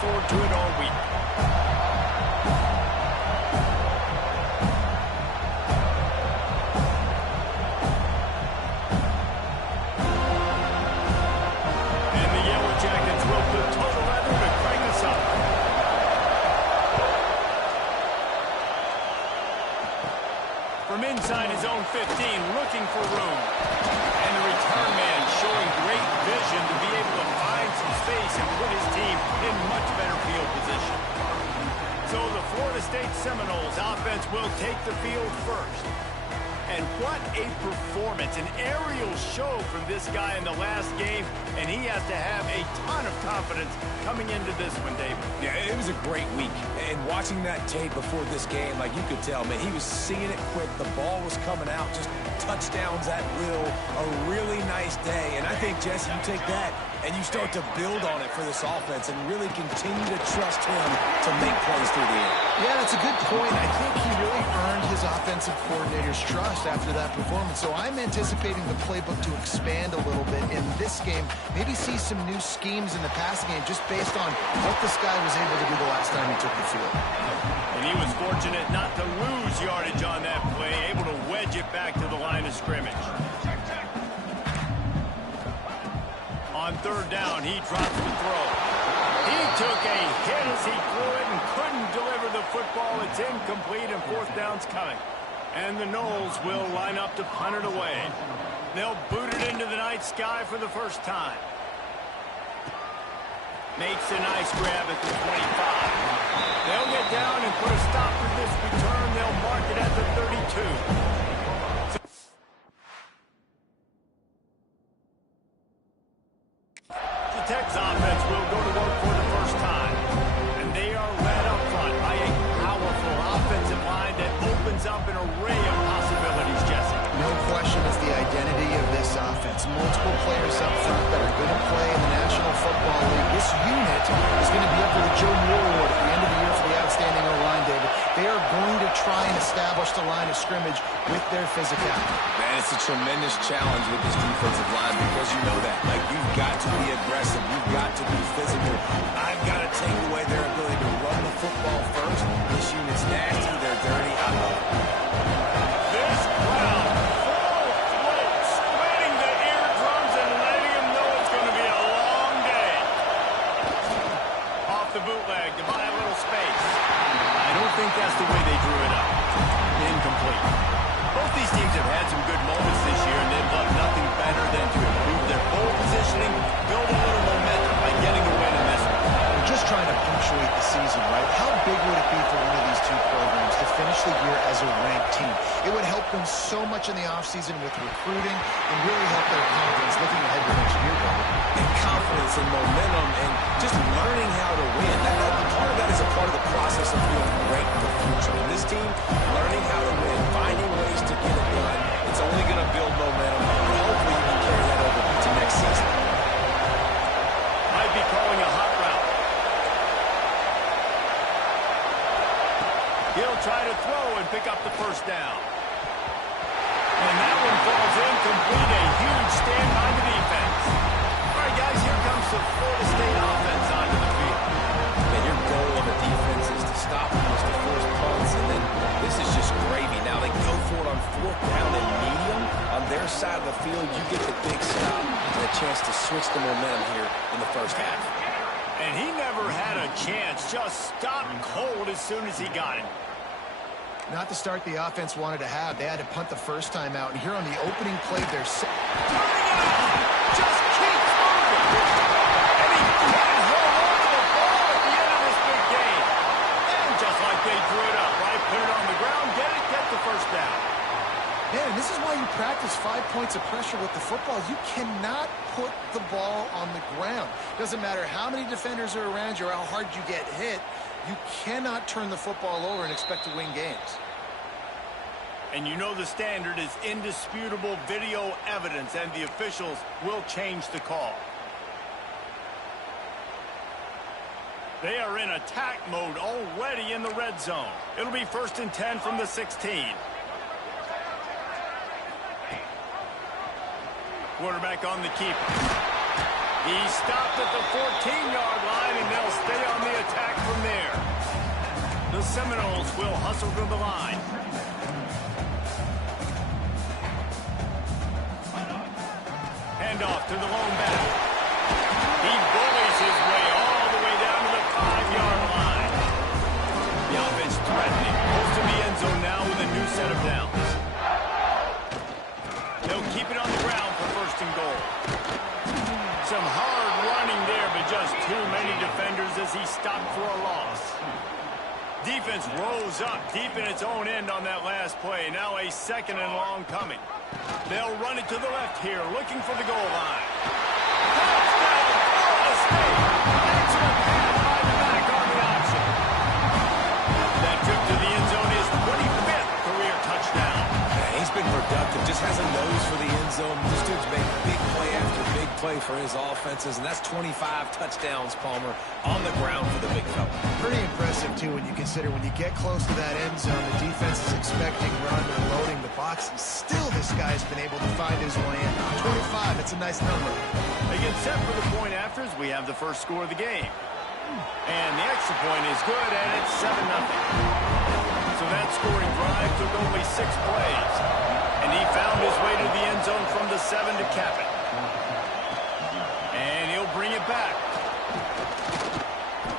forward to it all week. And the Yellow Jackets will put total leather to crank us up. From inside his own 15, looking for room. And the return man showing great vision to be able to find some space and put his team in much better field position. So the Florida State Seminoles offense will take the field first. And what a performance, an aerial show from this guy in the last game, and he has to have a ton of confidence coming into this one, David. Yeah, it was a great week, and watching that tape before this game, like you could tell, man, he was seeing it quick, the ball was coming out, just touchdowns at will, a really nice day, and I think, Jesse, you take that and you start to build on it for this offense and really continue to trust him to make plays through the air. Yeah, that's a good point. I think he really earned his offensive coordinator's trust after that performance. So I'm anticipating the playbook to expand a little bit in this game. Maybe see some new schemes in the passing game just based on what this guy was able to do the last time he took the field. And he was fortunate not to lose yardage on that play, able to wedge it back to the line of scrimmage. On third down, he drops the throw. He took a hit as he threw it and couldn't deliver the football. It's incomplete and fourth down's coming. And the Noles will line up to punt it away. They'll boot it into the night sky for the first time. Makes a nice grab at the 25. They'll get down and put a stop to this return. They'll mark it at the 32. The Tex offense will go to work for the first time. And they are led up front by a powerful offensive line that opens up an array of possibilities, Jesse. No question it's the identity of this offense. Multiple players up front that are going to play in the National Football League. This unit is going to be up for the Joe Moore Award at the end of the year for the outstanding O-line, David. They are going to try and establish the line of scrimmage with their physicality. Man, it's a tremendous challenge with this defensive line because you know that. Like, you've got to be aggressive. You've got to be physical. I've got to take away their ability to run the football first. This unit's nasty. They're dirty. I love it. This crowd, full throat, spreading the eardrums and letting them know it's going to be a long day. Off the bootleg to buy a little space. I don't think that's the way they drew it up. Incomplete. Both these teams have had some good moments this year, and they've loved nothing better than to improve their goal positioning, build a little momentum by getting a win in this one. We're just trying to punctuate the season, right? How big would it be for one of these two programs to finish the year as a ranked team? It would help them so much in the offseason with recruiting and really help their confidence looking ahead to next year, brother. And confidence and momentum and just learning how to win. Part of that is a part of the process of being great in the future. And this team, learning how to win, finding ways to get it done, it's only going to build momentum, and hopefully you can carry that over to next season. Might be calling a hot route. He'll try to throw and pick up the first down. And that one falls incomplete. A huge stand by the defense. All right, guys, here comes the Florida State offense onto the field. And your goal of a defense is to stop them, is to force punts, and then this is just gravy. Now they go for it on fourth down and medium. On their side of the field, you get the big stop and a chance to switch the momentum here in the first half. And he never had a chance. Just stopped cold as soon as he got it. Not the start the offense wanted to have. They had to punt the first time out. And here on the opening play, they're turning it on. Just keep moving. And he can't hold on to the ball at the end of this big game. And just like they drew it up, right? Put it on the ground, get the first down. Man, this is why you practice 5 points of pressure with the football. You cannot put the ball on the ground. Doesn't matter how many defenders are around you or how hard you get hit. You cannot turn the football over and expect to win games. And you know the standard is indisputable video evidence, and the officials will change the call. They are in attack mode already in the red zone. It'll be 1st and 10 from the 16. Quarterback on the keeper. He stopped at the 14-yard line, and they'll stay on the attack from there. The Seminoles will hustle to the line. Hand off to the lone back. He bullies his way all the way down to the 5-yard line. The offense threatening. Close to the end zone now with a new set of downs. They'll keep it on the ground for first and goal. Some hard running there, but just too many defenders as he stopped for a loss. Defense rose up deep in its own end on that last play. Now a second and long coming. They'll run it to the left here, looking for the goal line. Touchdown, Florida State! Excellent pass by the back on the option. That trip to the end zone is 25th career touchdown. Yeah, he's been productive, just has a nose for the end zone. This dude's made big play after big play for his offenses, and that's 25 touchdowns, Palmer, on the ground for the big fella. Pretty impressive, too, when you consider when you get close to that end zone, the defense is expecting run and loading the box, and still this guy's been able to find his way in. 25, it's a nice number. They get set for the point afters. We have the first score of the game. And the extra point is good, and it's 7-0. So that scoring drive took only 6 plays. And he found his way to the end zone from the 7 to cap it. And he'll bring it back.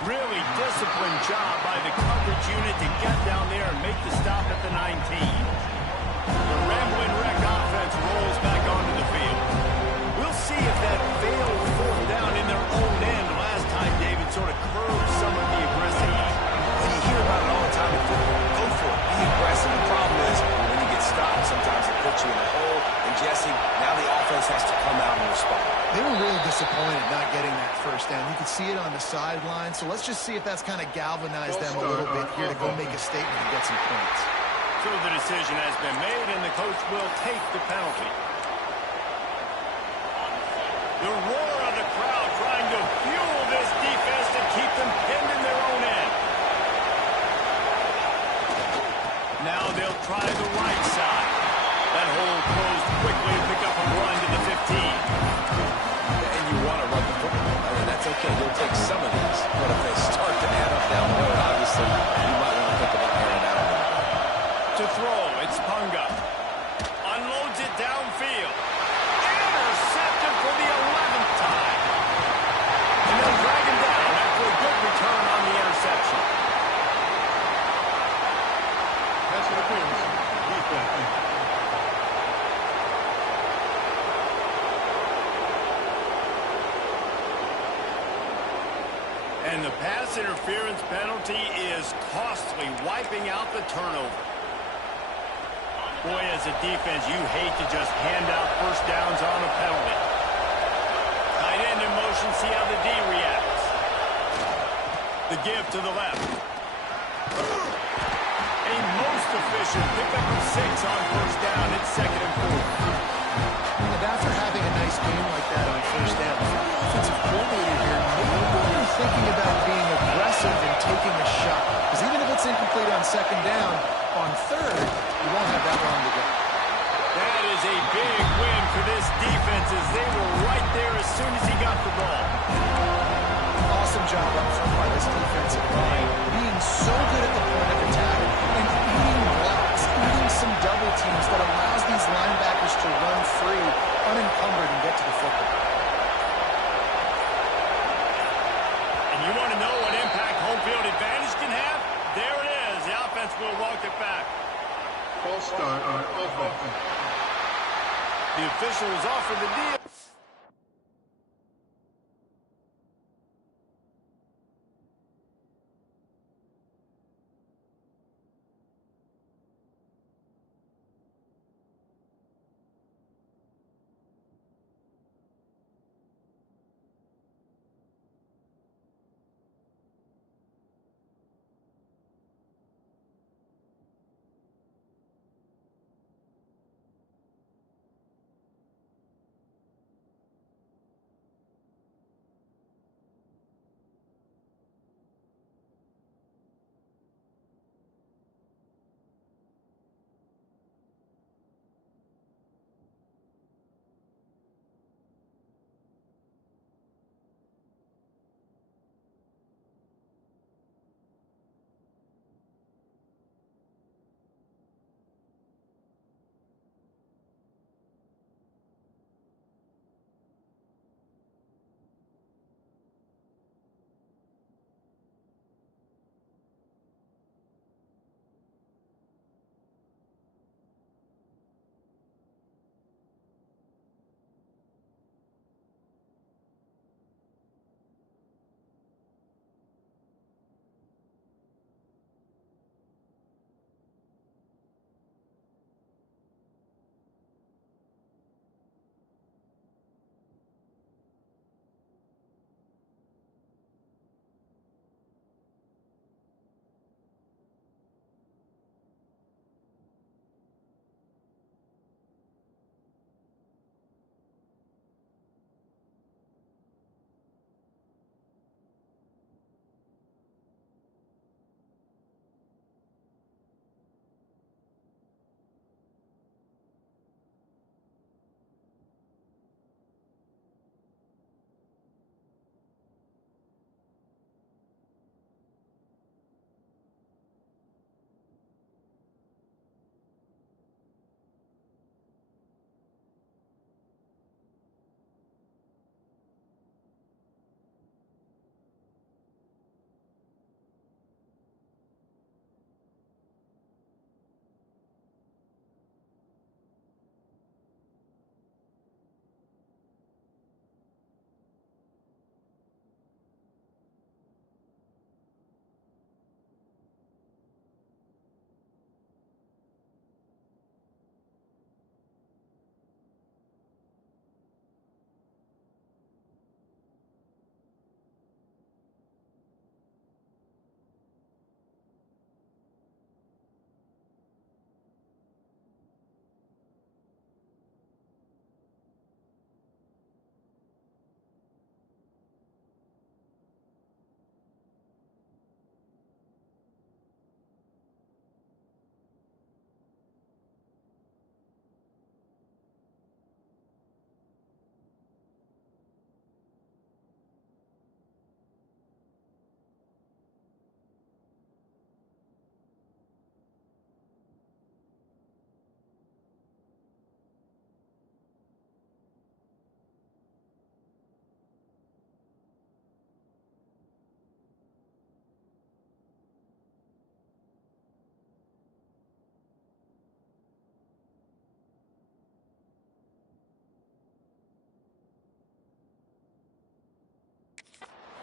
Really disciplined job by the coverage unit to get down there and make the stop at the 19. The Ramblin' Wreck offense rolls back onto the field. We'll see if that failed fourth down in their own end last time David sort of curbed some of the aggressiveness. When you hear about it all the time, go for it, be aggressive. The problem is when you get stopped, sometimes it puts you in a hole. And Jesse, now the offense has to come out and respond. They were really disappointed not getting that first down. You could see it on the sideline. So let's just see if that's kind of galvanized them a little bit here to go make a statement and get some points. So the decision has been made, and the coach will take the penalty. The roar of the crowd trying to fuel this defense to keep them pinned in their own end. Now they'll try the right side. That hole closed quickly to pick up a run to the 15. And you want to run the football. I mean, that's okay. You'll take some of these. But if they start to add up down the road, obviously, you might want to think about airing out. To throw, it's Punga. Unloads it downfield. Intercepted for the 11th time. And they'll drag him down after a good return on the interception. That's for the Queens. Defense. And the pass interference penalty is costly, wiping out the turnover. Boy, as a defense, you hate to just hand out first downs on a penalty. Tight end in motion, see how the D reacts. The give to the left. A most efficient pickup of 6 on first down. It's 2nd and 4. And after having a nice game like that on first down, the offensive coordinator here may be thinking about being aggressive and taking a shot. Because even if it's incomplete on 2nd down, on 3rd, you won't have that long to go. That is a big win for this defense as they were right there as soon as he got the ball. Awesome job up front by this defensive line, being so good at the point of attack and eating blocks, eating some double teams that allows these linebackers to run free, unencumbered, and get to the football. And you want to know what impact home field advantage can have? There it is. The offense will walk it back. False start on offense. The officials offer the deal.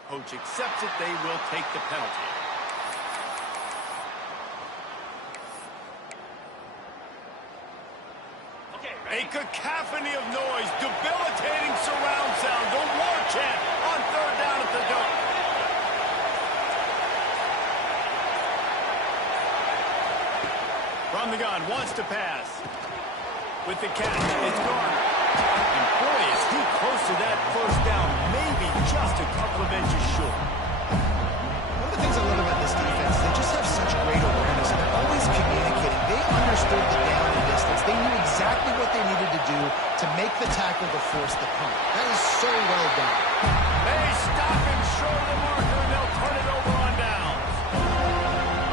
Coach accepts it. They will take the penalty. A cacophony of noise, debilitating surround sound, the war chant on third down at the Dome. From the gun, wants to pass. With the catch, it's Garner. And boy, is he close to that first down, maybe just a couple of inches short. One of the things I love about this defense is they just have such great awareness, and they're always communicating. They understood the down and distance. They knew exactly what they needed to do to make the tackle to force the punt. That is so well done. They stop him short of the marker, and they'll turn it over on downs.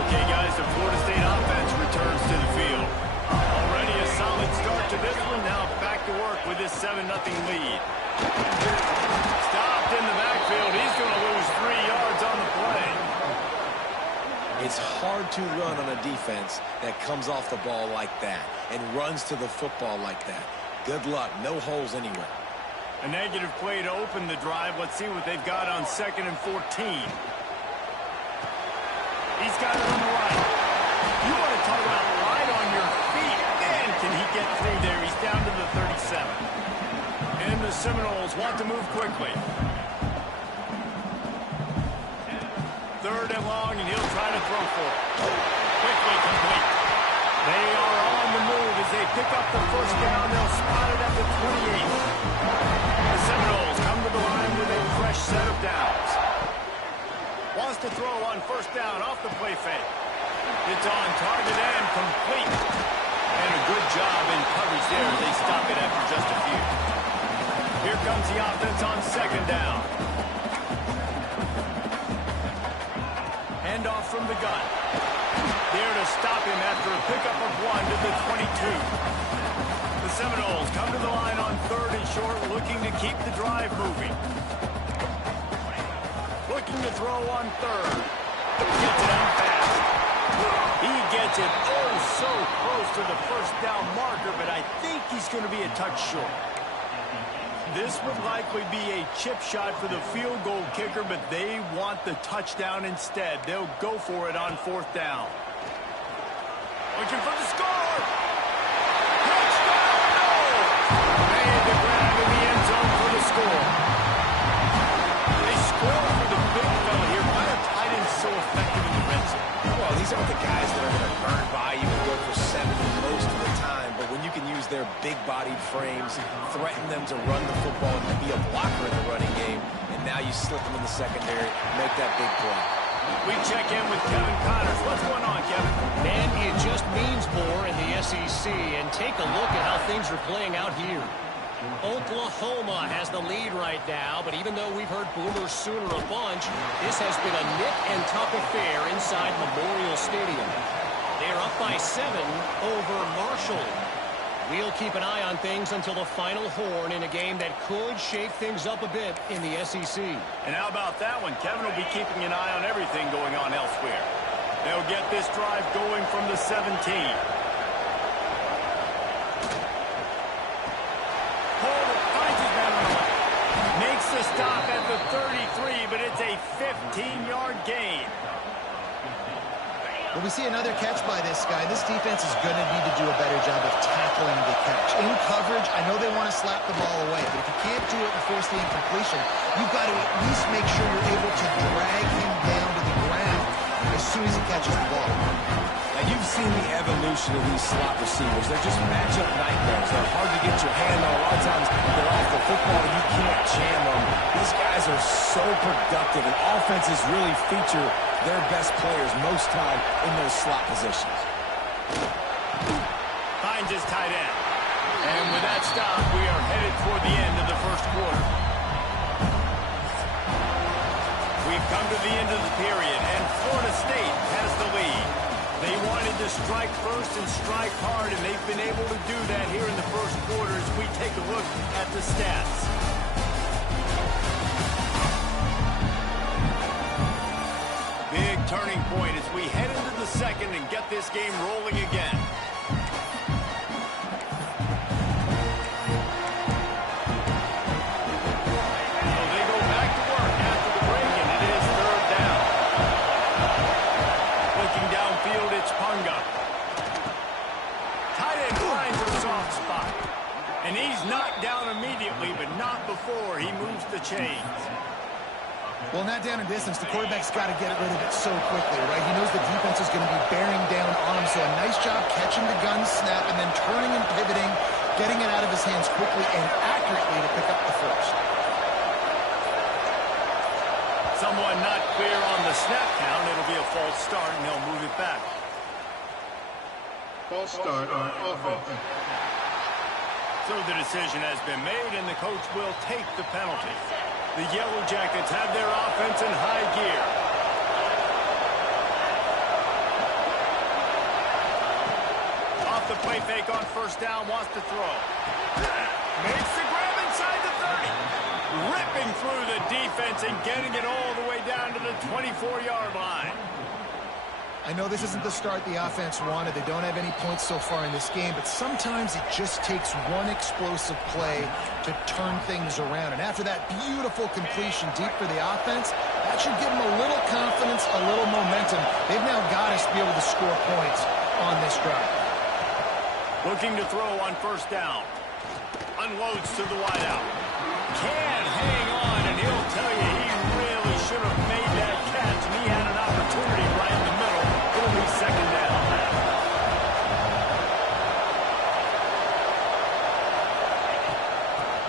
Okay, guys, the Florida State offense returns to the field. Already a solid start to this one. Now back to work with this 7-0 lead. Stopped in the backfield. He's going to lose 3 yards on the play. It's hard to run on a defense that comes off the ball like that and runs to the football like that. Good luck. No holes anywhere. A negative play to open the drive. Let's see what they've got on 2nd and 14. He's got it on the right. You want to talk about light on your feet. Man, can he get through there? He's down to the 37. And the Seminoles want to move quickly. 3rd and long, and he'll try to throw for it. Quickly complete. They are on the move as they pick up the first down. They'll spot it at the 28. The Seminoles come to the line with a fresh set of downs. Wants to throw on 1st down off the play fake. It's on target and complete. And a good job in coverage there. They stop it after just a few. Here comes the offense on 2nd down. Handoff from the gun. There to stop him after a pickup of 1 to the 22. The Seminoles come to the line on 3rd and short, looking to keep the drive moving. Looking to throw on 3rd. Gets it out fast. He gets it so close to the first down marker, but I think he's going to be a touch short. This would likely be a chip shot for the field goal kicker, but they want the touchdown instead. They'll go for it on 4th down. Looking for the score. Touchdown, no! Made the grab in the end zone for the score. They score for the big fella here. Why are tight ends so effective in the red zone? Well, these aren't the guys that are going to burn by you and go for 70 most of the time, but when you can use their big-bodied frames, threaten them to run the football and be a blocker in the running game, and now you slip them in the secondary, make that big play. We check in with Kevin Connors. What's going on, Kevin? Man, it just means more in the SEC, and take a look at how things are playing out here. Oklahoma has the lead right now, but even though we've heard Boomer Sooner a bunch, this has been a nip and tuck affair inside Memorial Stadium. They're up by 7 over Marshall. We'll keep an eye on things until the final horn in a game that could shake things up a bit in the SEC. And how about that one? Kevin will be keeping an eye on everything going on elsewhere. They'll get this drive going from the 17. Makes the stop at the 33, but it's a 15-yard gain. When we see another catch by this guy, this defense is going to need to do a better job of tackling the catch. In coverage, I know they want to slap the ball away, but if you can't do it and force the incompletion, you've got to at least make sure you're able to drag him down to the ground as soon as he catches the ball. Now, you've seen the evolution of these slot receivers. They're just matchup nightmares. They're hard to get your hand on. A lot of times, they're off the football and you can't jam them. These guys are so productive, and offenses really feature their best players most time in those slot positions. Finds his tight end. And with that stop, we are headed toward the end of the first quarter. We've come to the end of the period, and Florida State has the lead. They wanted to strike first and strike hard, and they've been able to do that here in the first quarter as we take a look at the stats. Big turning point as we head into the second and get this game rolling again. So they go back to work after the break, and And he's knocked down immediately, but not before he moves the chains. Well, in that down and distance, the quarterback's got to get rid of it so quickly, right? He knows the defense is going to be bearing down on him, so a nice job catching the gun snap and then turning and pivoting, getting it out of his hands quickly and accurately to pick up the first. Someone not clear on the snap count. It'll be a false start, and they'll move it back. False start on offense. So the decision has been made, and the coach will take the penalty. The Yellow Jackets have their offense in high gear. Off the play fake on first down, wants to throw. Makes the grab inside the 30. Ripping through the defense and getting it all the way down to the 24-yard line. I know this isn't the start the offense wanted. They don't have any points so far in this game, but sometimes it just takes one explosive play to turn things around. And after that beautiful completion deep for the offense, that should give them a little confidence, a little momentum. They've now got us to be able to score points on this drive. Looking to throw on first down. Unloads to the wideout. Can hang on, and he'll tell you he really should have made that catch, and he had an opportunity right in the middle. It'll be second down.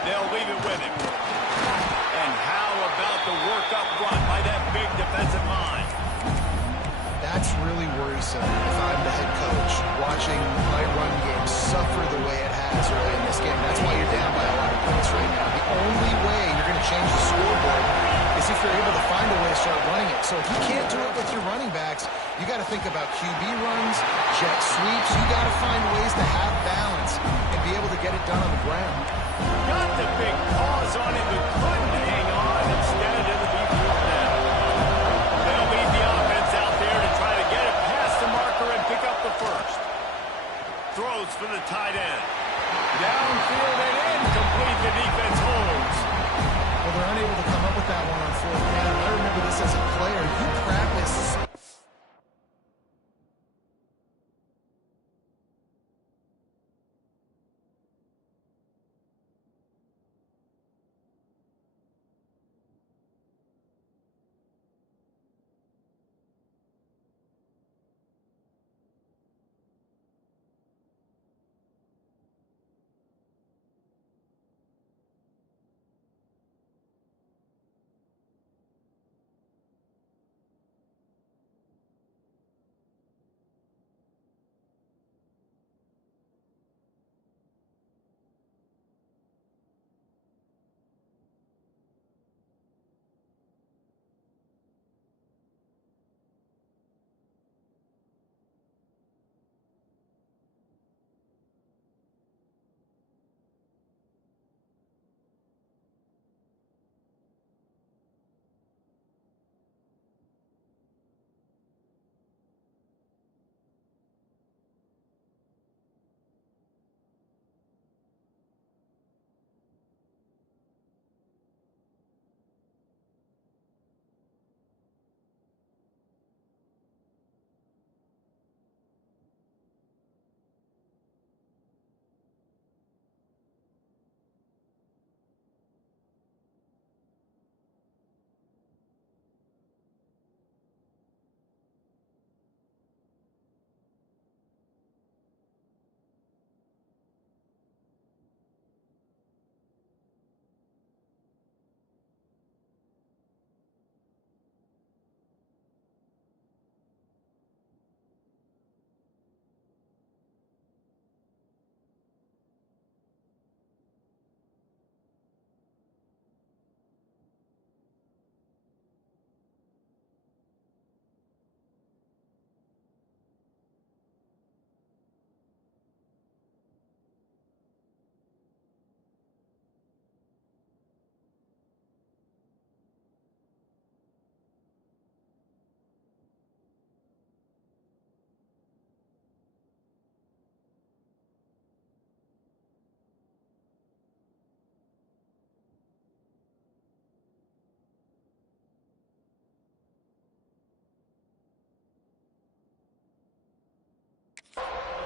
They'll leave it with him. And how about the work up front by that big defensive line? That's really worrisome if I'm the head coach watching my run game suffer the way it has early in this game. That's why you're down by a lot of points right now. The only way you're going to change the scoreboard is if you're able to find a way to start running it. So if you can't do it with your running backs, you got to think about QB runs, jet sweeps. You got to find ways to have balance and be able to get it done on the ground. Got the big paws on it, but couldn't hang on. Instead, it'll be fourth down. They'll leave the offense out there to try to get it past the marker and pick up the first. Throws for the tight end. Downfield and incomplete. The defense holds. Well, they're unable to come up with that one on fourth down. I remember this as a player. You practice.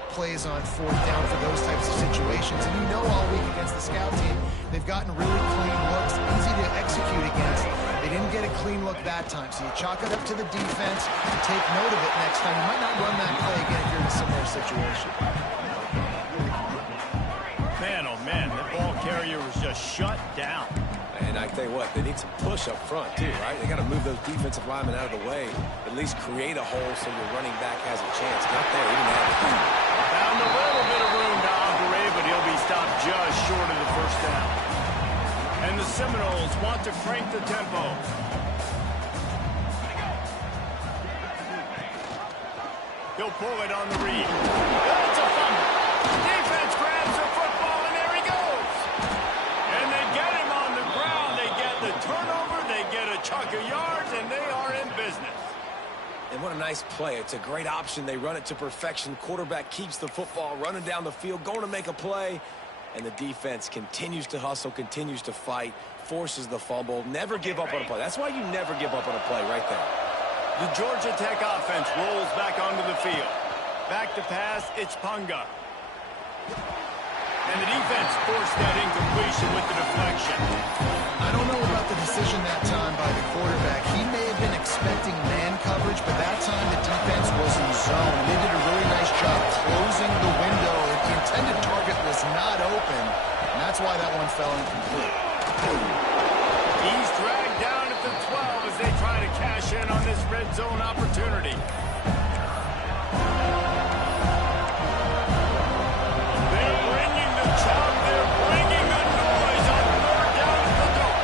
Plays on fourth down for those types of situations. And you know all week against they've gotten really clean looks, easy to execute against. They didn't get a clean look that time, so you chalk it up to the defense. You take note of it next time. You might not run that play again if you're in a similar situation. Man, oh man, the ball carrier was just shut down. And I tell you what, they need some push up front too, right? They got to move those defensive linemen out of the way, at least create a hole so your running back has a chance. Not there, he didn't have it. Found a little bit of room to operate, but he'll be stopped just short of the first down. And the Seminoles want to crank the tempo. He'll pull it on the read. It's a fumble. Defense grabs the football, and there he goes. And they get him on the ground. They get the turnover. They get a chunk of yards, and they are in business. And what a nice play. It's a great option. They run it to perfection. Quarterback keeps the football, running down the field, going to make a play. And the defense continues to hustle, continues to fight, forces the fumble. Never give up on a play. That's why you never give up on a play right there. The Georgia Tech offense rolls back onto the field. Back to pass, it's Punga. And the defense forced that incompletion with the deflection. I don't know about the decision that time by the quarterback. He may have been expecting man coverage, but that time the defense was in zone. They did a really nice job closing the window. The intended target was not open, and that's why that one fell incomplete. He's dragged down at the 12 as they try to cash in on this red zone opportunity. They're bringing the chop. They're bringing the noise on third down at the door.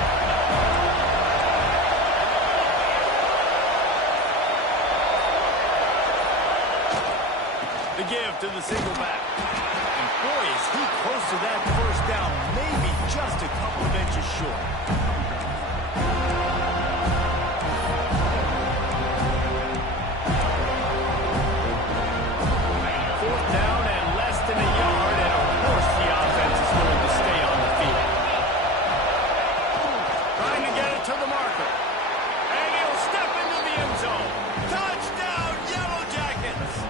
The give to the single back. And boy, is he close to that first down, maybe just a couple of inches short. Fourth down and less than a yard, and of course the offense is going to stay on the field. Trying to get it to the marker. And he'll step into the end zone. Touchdown, Yellow Jackets!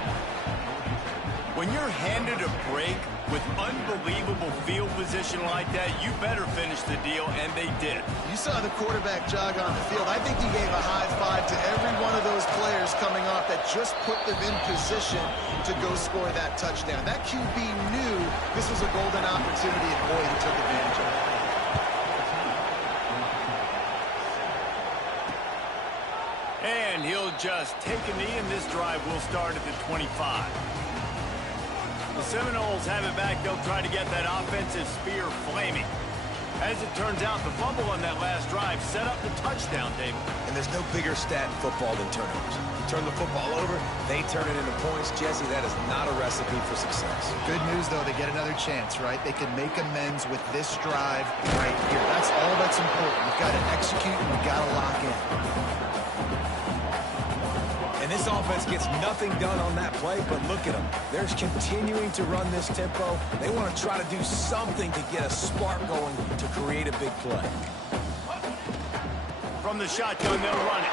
When you're handed a break with unbelievable field position like that, you better finish the deal, and they did. You saw the quarterback jog on the field. I think he gave a high five to every one of those players coming off that just put them in position to go score that touchdown. That QB knew this was a golden opportunity, and boy, he took advantage of it. And he'll just take a knee, and this drive will start at the 25. The Seminoles have it back. They'll try to get that offensive spear flaming. As it turns out, the fumble on that last drive set up the touchdown, David. And there's no bigger stat in football than turnovers. You turn the football over, they turn it into points. Jesse, that is not a recipe for success. Good news, though, they get another chance, right? They can make amends with this drive right here. That's all that's important. We've got to execute, and we've got to lock in. And this offense gets nothing done on that play, but look at them. They're continuing to run this tempo. They want to try to do something to get a spark going to create a big play. From the shotgun, they'll run it.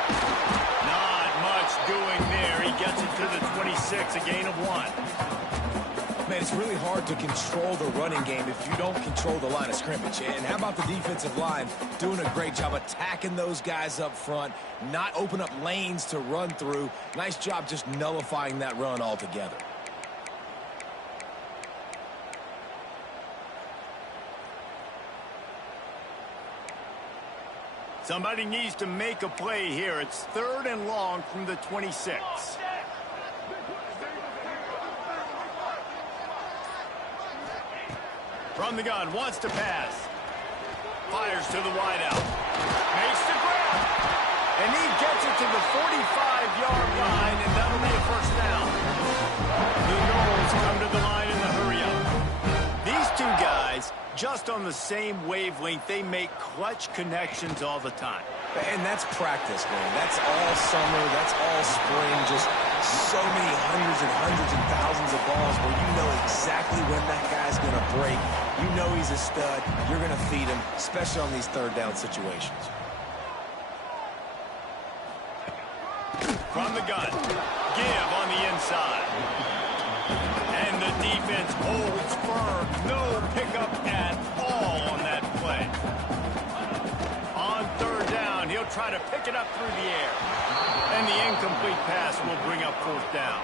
Not much doing there. He gets it to the 26, a gain of 1. Man, it's really hard to control the running game if you don't control the line of scrimmage. And how about the defensive line doing a great job attacking those guys up front, not open up lanes to run through. Nice job just nullifying that run altogether. Somebody needs to make a play here. It's 3rd and long from the 26. From the gun, wants to pass. Fires to the wideout. Makes the grab. And he gets it to the 45-yard line, and that'll be a first down. The Noles come to the line in the hurry-up. These two guys, just on the same wavelength, they make clutch connections all the time. And that's practice, man. That's all summer. That's all spring. Just so many hundreds and thousands of balls where you know exactly when that guy's going to break. You know he's a stud. You're going to feed him, especially on these third down situations. From the gun, give on the inside. And the defense holds firm. No pickup at all on that play. try to pick it up through the air. And the incomplete pass will bring up fourth down.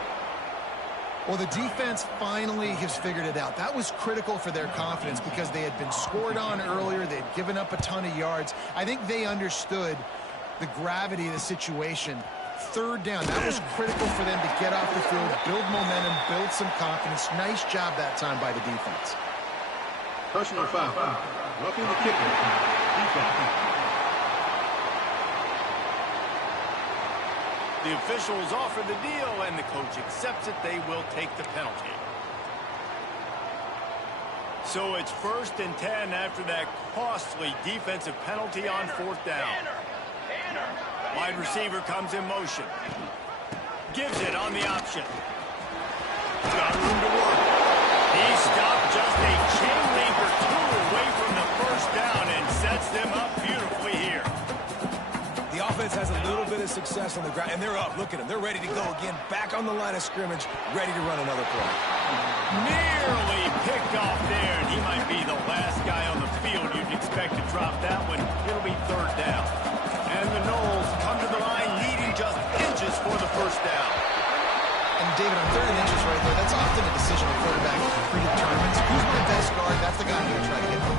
Well, the defense finally has figured it out. That was critical for their confidence because they had been scored on earlier. They had given up a ton of yards. I think they understood the gravity of the situation. Third down, that was critical for them to get off the field, build momentum, build some confidence. Nice job that time by the defense. Personal foul. Roughing the kicker. Defense. The officials offer the deal, and the coach accepts it. They will take the penalty. So it's 1st and 10 after that costly defensive penalty on fourth down. Wide receiver comes in motion. Gives it on the option. Got room to work. He stopped just a chain link or two away from the first down and sets them up beautifully here. The offense has a little bit of success on the ground, and they're up. Look at them. They're ready to go again. Back on the line of scrimmage, ready to run another play. Nearly picked off there, and he might be the last guy on the field you'd expect to drop that one. It'll be third down. And the Noles come to the line needing just inches for the first down. And David, on 3rd and inches right there, that's often a decision a quarterback predetermines. Who's my best guard? That's the guy I'm going to try to get by.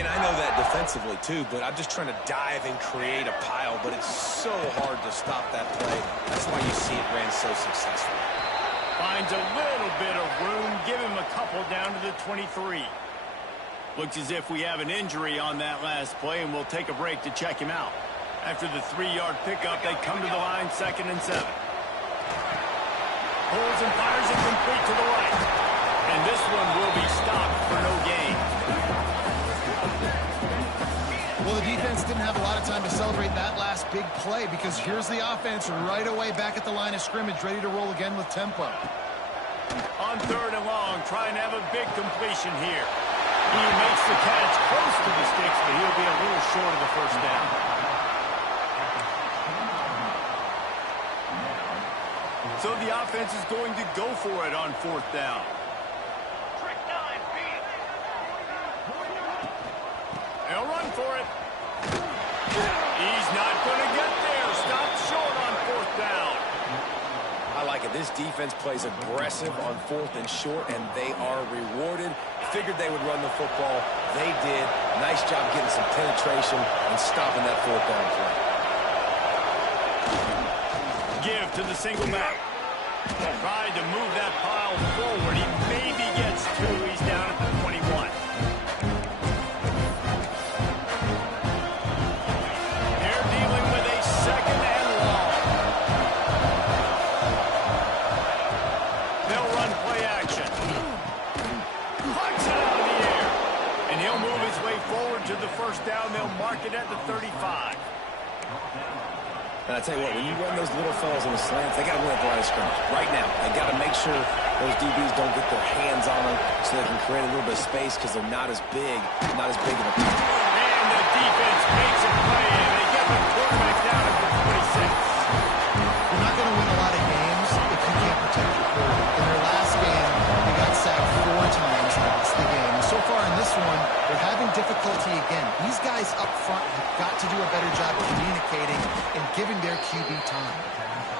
And I know that defensively, too, but I'm just trying to dive and create a pile, but it's so hard to stop that play. That's why you see it ran so successful. Finds a little bit of room, give him a couple down to the 23. Looks as if we have an injury on that last play, and we'll take a break to check him out. After the 3-yard pickup, they come to the line, 2nd and 7. Pulls and fires it complete to the right. And this one will be stopped for no gain. Well, the defense didn't have a lot of time to celebrate that last big play because here's the offense right away back at the line of scrimmage, ready to roll again with tempo. On 3rd and long, trying to have a big completion here. He makes the catch close to the sticks, but he'll be a little short of the first down. So the offense is going to go for it on 4th down. They'll run for it. He's not going to get there. Stopped short on 4th down. I like it. This defense plays aggressive on 4th and short, and they are rewarded. Figured they would run the football. They did. Nice job getting some penetration and stopping that 4th down play. Give to the single back. Tried to move that pile forward. He maybe gets 2. He's down at the 21. They're dealing with a 2nd and long. They'll run play action. Pucks it out of the air. And he'll move his way forward to the first down. They'll mark it at the 35. And I tell you what, when you run those little fellas in the slants, they got to win at the line of scrimmage. Right now, they got to make sure those DBs don't get their hands on them so they can create a little bit of space because they're not as big of a And the defense makes a play, and they get the quarterback down at the 26. You're not going to win a lot of games if you can't protect your quarterback. In their last game, they got sacked 4 times, lost the game. So far in this one, they're having difficulty again. These guys up front have got to do a better job of communicating and giving their QB time.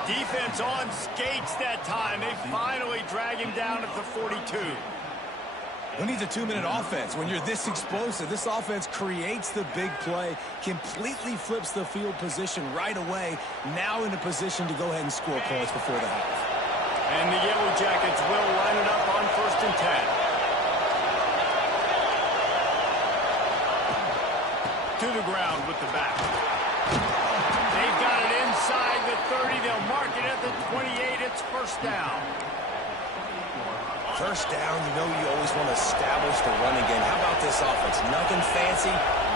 Defense on skates that time. They finally drag him down at the 42. Who needs a 2-minute offense? When you're this explosive, this offense creates the big play, completely flips the field position right away, now in a position to go ahead and score points before the half. And the Yellow Jackets will line it up on 1st and 10. To the ground with the back. They've got it inside the 30. They'll mark it at the 28. It's first down. First down, you know you always want to establish the running game. How about this offense? Nothing fancy.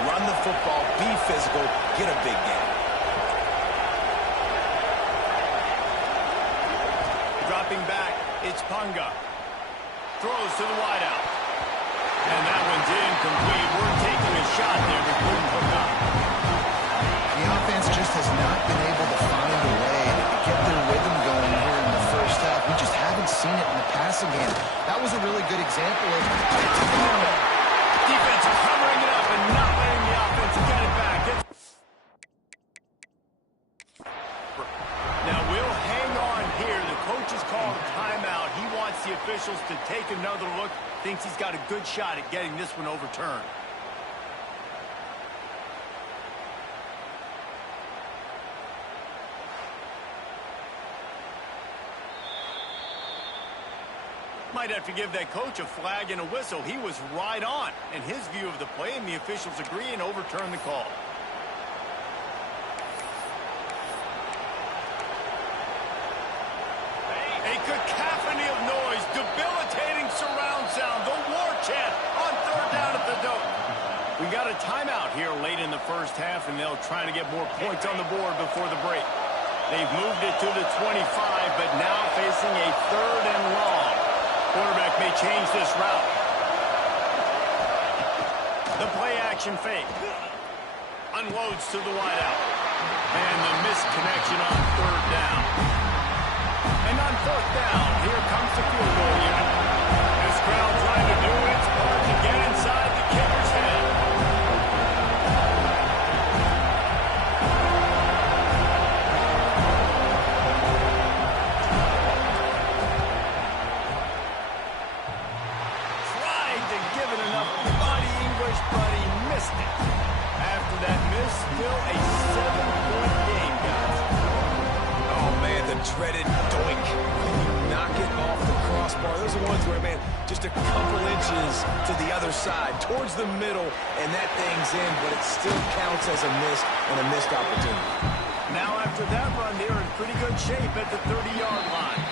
Run the football, be physical, get a big gain. Dropping back, it's Punga. Throws to the wideout. And that one's incomplete. We're taking a shot there, but couldn't hook up. The offense just has not been able to find a way to get their rhythm going here in the first half. We just haven't seen it in the passing game. That was a really good example of Defense covering it up and not letting the offense get it back. officials to take another look. Thinks he's got a good shot at getting this one overturned. Might have to give that coach a flag and a whistle. He was right on in his view of the play, and the officials agree and overturn the call. A cacophony of noise, debilitating surround sound, the war chant on third down at the Dome. We got a timeout here late in the first half, and they'll try to get more points on the board before the break. They've moved it to the 25, but now facing a third and long. Quarterback may change this route. The play action fake. Unloads to the wideout. And the misconnection on third down. And on fourth down, here comes the field goal unit. This crowd trying to do its part to get inside the kicker's head. Tried to give it enough body English, but he missed it. After that miss, still a 7-point game, guys. Oh, man, the dreaded doink. Knock it off the crossbar. Those are ones where, man, just a couple inches to the other side, towards the middle, and that thing's in, but it still counts as a miss and a missed opportunity. Now, after that run, they're in pretty good shape at the 30-yard line.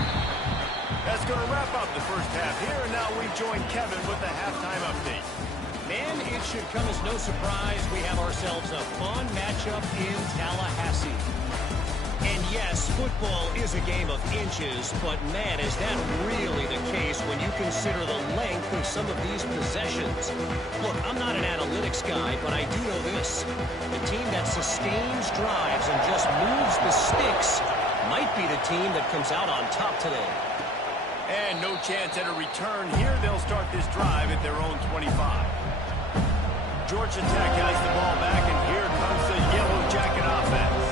That's going to wrap up the first half here, and now we join Kevin with the halftime update. Man, it should come as no surprise we have ourselves a fun matchup in Tallahassee. And yes, football is a game of inches, but man, is that really the case when you consider the length of some of these possessions. Look, I'm not an analytics guy, but I do know this. The team that sustains drives and just moves the sticks might be the team that comes out on top today. And no chance at a return here. They'll start this drive at their own 25. Georgia Tech has the ball back, and here comes the Yellow Jacket offense.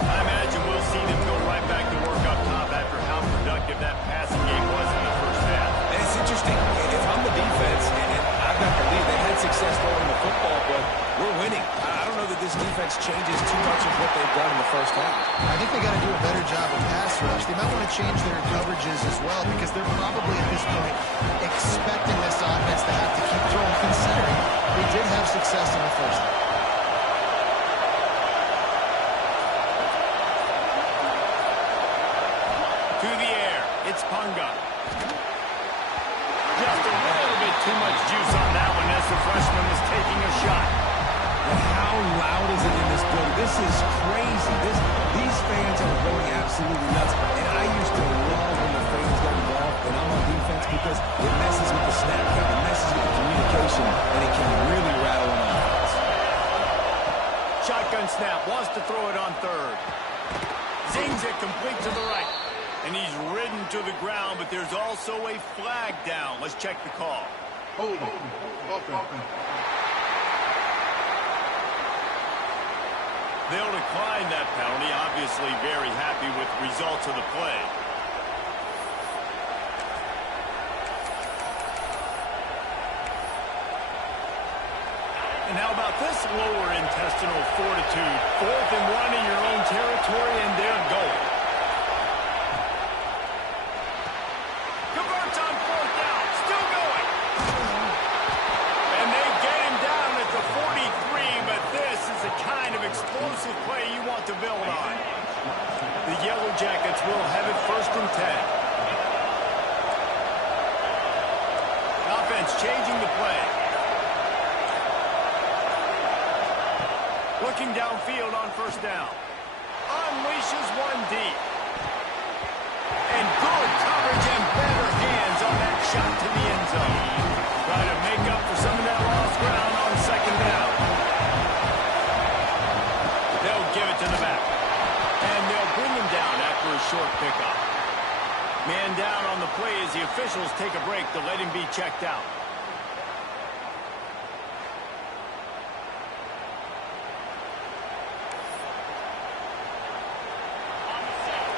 I imagine we'll see them go right back to work up top after how productive that passing game was in the first half. And it's interesting. If I'm the defense, and I've got to believe they had success throwing the football, but we're winning. I don't know that this defense changes too much of what they've done in the first half. I think they got to do a better job of pass rush. They might want to change their coverages as well, because they're probably at this point expecting this offense to have to keep throwing, considering they did have success in the first half. To the air, it's Punga. Just a little bit too much juice on that one as the freshman is taking a shot. And how loud is it in this building? This is crazy. These fans are going absolutely nuts. And I used to love when the fans got involved, and I'm on defense, because it messes with the snap count, it messes with the communication, and it can really rattle an offense. Shotgun snap, wants to throw it on third. Zings it complete to the right. And he's ridden to the ground, but there's also a flag down. Let's check the call. Hold on. Offense. They'll decline that penalty. Obviously very happy with the results of the play. And how about this lower intestinal fortitude? 4th and 1 in your own territory, and they're going. Converts on 4th down. Still going. And they get him down at the 43, but this is the kind of explosive play you want to build on. The Yellow Jackets will have it 1st and 10. Offense changing the play. Looking downfield on 1st down. Unleashes one deep. And good coverage and better hands on that shot to the end zone. Try to make up for some of that lost ground on 2nd down. They'll give it to the back. And they'll bring him down after a short pickup. Man down on the play as the officials take a break to let him be checked out.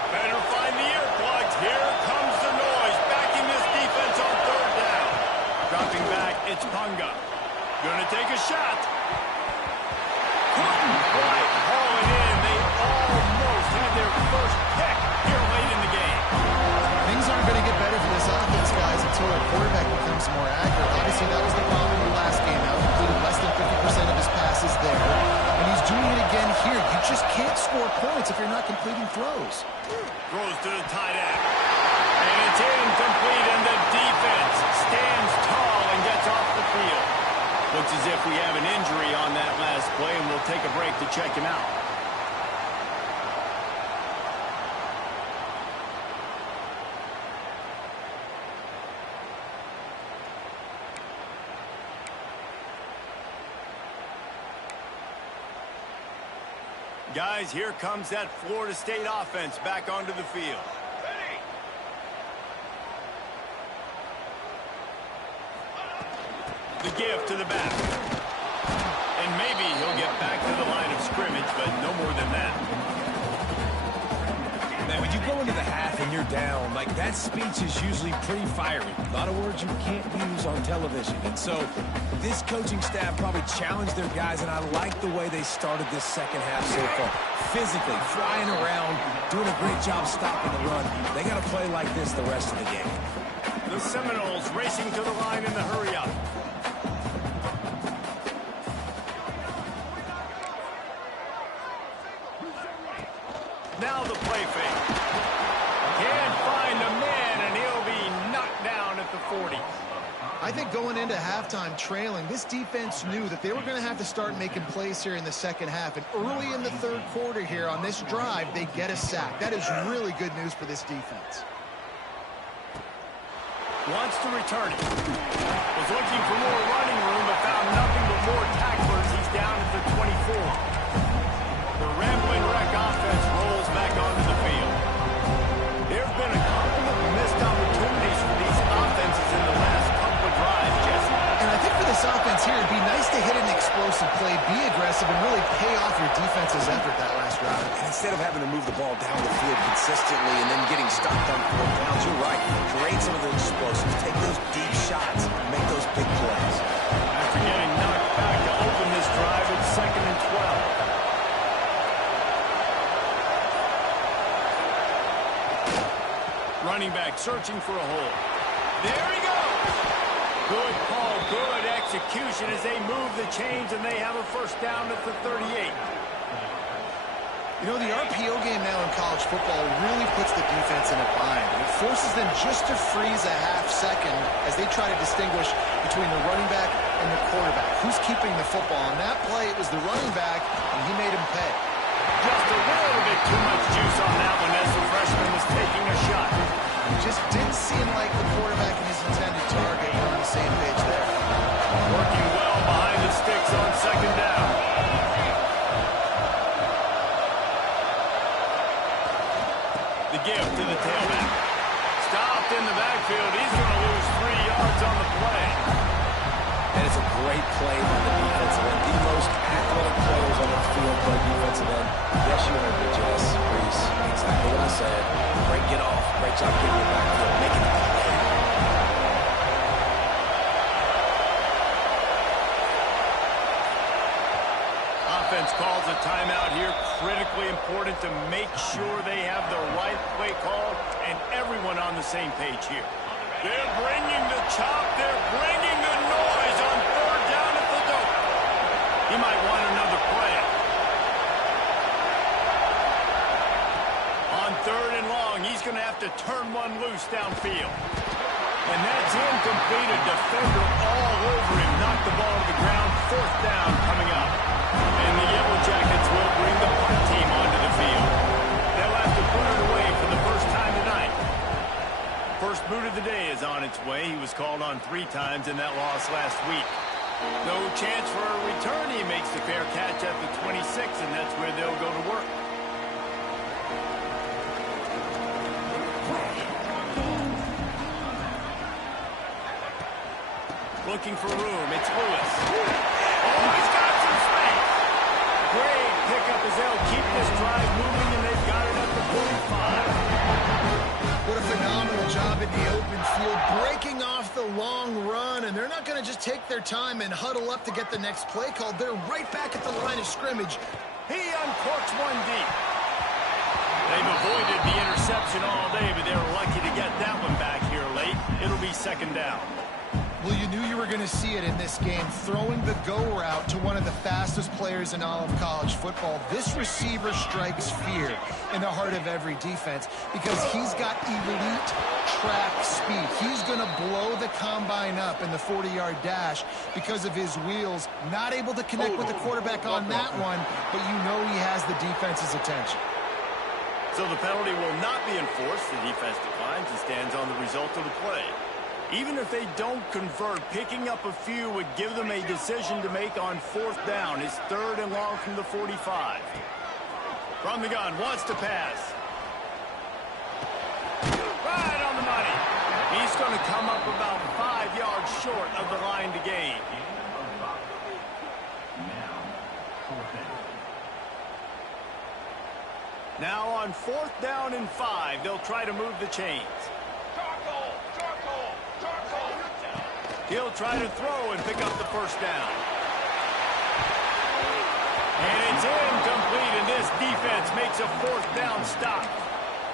Better find the earplugs. Here comes the noise. Backing this defense Gonna take a shot. Couldn't quite haul it in. They almost had their first pick here late in the game. Things aren't going to get better for this offense, guys, until their quarterback becomes more accurate. Obviously, that was the problem in the last game. Now, completed less than 50% of his passes there. And he's doing it again here. You just can't score points if you're not completing throws. Throws to the tight end. And it's incomplete, and the defense stands tall and gets off the field. Looks as if we have an injury on that last play, and we'll take a break to check him out. Guys, here comes that Florida State offense back onto the field. The give to the back. And maybe he'll get back to the line of scrimmage, but no more than that. Man, when you go into the half and you're down, like, that speech is usually pretty fiery. A lot of words you can't use on television. And so this coaching staff probably challenged their guys, and I like the way they started this second half so far. Physically, flying around, doing a great job stopping the run. They got to play like this the rest of the game. The Seminoles racing to the line in the hurry-up. Now the play fake. Can't find a man, and he'll be knocked down at the 40. I think going into halftime trailing, this defense knew that they were going to have to start making plays here in the second half. And early in the third quarter here on this drive, they get a sack. That is really good news for this defense. Wants to return it. Was looking for more running room, but found nothing but more tacklers. He's down at the 24. The Rambling Wreck offense rolls back onto the field. There have been a couple of missed opportunities for these offenses in the last couple of drives, Jesse. And I think for this offense here, it'd be nice to hit an explosive play, be aggressive, and really pay off your defense's effort that last drive. And instead of having to move the ball down the field consistently and then getting stopped on 4 downs, you're right. Create some of those explosives. Take those deep shots. Make those big plays. After getting knocked back to open this drive, it's 2nd and 12. Running back searching for a hole. There he goes. Good call, good execution as they move the chains, and they have a first down at the 38. You know, the RPO game now in college football really puts the defense in a bind. It forces them just to freeze a half second as they try to distinguish between the running back and the quarterback. Who's keeping the football? On that play, it was the running back, and he made him pay. Just a little bit too much juice on that one as the freshman was taking a shot. It just didn't seem like the quarterback and his intended target were on the same page there. Working well behind the sticks on 2nd down. The give to the tailback. Stopped in the backfield. He's going to lose 3 yards on the play. And it's a great play by the defensive end. The most athletic players on the field play defensive end. Yes, you heard me, Jess. Reese. Exactly what I said. Great get off. Great job getting it backfield. Making the play. Offense calls a timeout here. Critically important to make sure they have the right play call and everyone on the same page here. They're bringing the chop. They're bringing the noise on 3rd down at the dope. He might want another play. On 3rd and long, he's going to have to turn one loose downfield. And that's incomplete. A defender all over him. Knocked the ball to the ground. 4th down coming up. And the Yellow Jackets will bring the punt team onto the field. They'll have to put it away for the first time tonight. First boot of the day is on its way. He was called on 3 times in that loss last week. No chance for a return. He makes the fair catch at the 26, and that's where they'll go to work. Looking for room. It's Lewis. Oh, he's got some space. Great pickup as they'll keep this drive moving, and they've got it at the 45. What a phenomenal job in the open field, breaking off the long run, and they're not going to just take their time and huddle up to get the next play called. They're right back at the line of scrimmage. He uncorks one deep. They've avoided the interception all day, but they were lucky to get that one back here late. It'll be second down. Well, you knew you were going to see it in this game, throwing the go route to one of the fastest players in all of college football. This receiver strikes fear in the heart of every defense because he's got elite track speed. He's going to blow the combine up in the 40-yard dash because of his wheels. Not able to connect with the quarterback on that one, but you know he has the defense's attention. So the penalty will not be enforced. The defense declines and stands on the result of the play. Even if they don't convert, picking up a few would give them a decision to make on fourth down. It's third and long from the 45. From the gun, wants to pass. Right on the money. He's going to come up about 5 yards short of the line to gain. Now on fourth down and 5, they'll try to move the chains. He'll try to throw and pick up the first down. And it's incomplete, and this defense makes a fourth down stop.